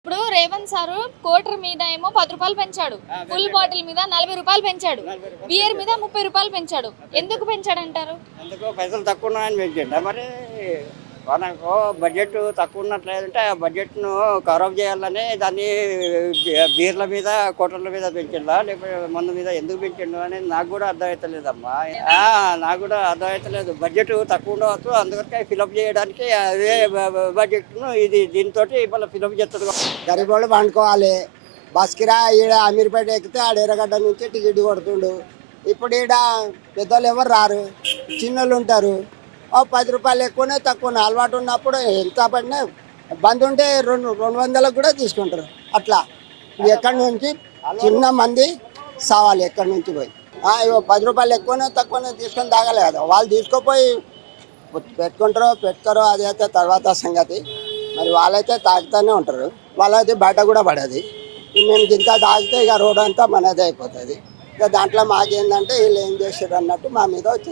ఇప్పుడు Revanth sir quarter మీద ఏమో పది రూపాయలు పెంచాడు. ఫుల్ బాటిల్ మీద నలభై రూపాయలు పెంచాడు. బియర్ మీద ముప్పై రూపాయలు పెంచాడు. ఎందుకు పెంచాడు అంటారు పైసలు తక్కువ ఉన్నాయని పెంచిండ. మరి మనకు బడ్జెట్ తక్కువ ఉన్నట్లేదంటే ఆ బడ్జెట్ను కవరప్ చేయాలని దాన్ని బీర్ల మీద కోటర్ల మీద పెంచిందా? లేకపోతే మందు మీద ఎందుకు పెంచిండు అనేది నాకు కూడా అర్థమవుతలేదమ్మా నాకు కూడా అర్థమవుతలేదు బడ్జెట్ తక్కువ ఉండవచ్చు అందుకని ఫిలప్ చేయడానికి అదే బడ్జెట్ను ఇది దీంతో ఇవాళ ఫిలప్ చేస్తుంది గరీబ్ వాళ్ళు పండుకోవాలి. బస్కిరా ఈడ అమీర్పేట ఎక్కితే ఆడ ఎర్రగడ్డ నుంచి టికెట్ కొడుతుండు. ఇప్పుడు ఈడ పెద్దోళ్ళు ఎవరు రారు? చిన్నోళ్ళు ఉంటారు. పది రూపాయలు ఎక్కువనే తక్కువనే అలవాటు ఉన్నప్పుడు ఎంత పడినా బంద్ ఉంటే రెండు రెండు వందలకు కూడా తీసుకుంటారు. అట్లా. ఎక్కడి నుంచి? చిన్న మంది సావాలి ఎక్కడి నుంచి పోయి. ఇగో పది రూపాయలు ఎక్కువనే తక్కువనే తీసుకొని తాగలే కదా. వాళ్ళు తీసుకుపోయి పెట్టుకుంటారో పెట్టుతారో అది అయితే తర్వాత సంగతి. మరి వాళ్ళైతే తాగుతూనే ఉంటారు. వాళ్ళైతే బయట కూడా పడేది. మేము ఇంత తాగితే ఇక రోడ్ అంతా మనదే అయిపోతుంది. ఇక దాంట్లో మాకేందంటే వీళ్ళు ఏం చేసారు అన్నట్టు మా మీద వచ్చింది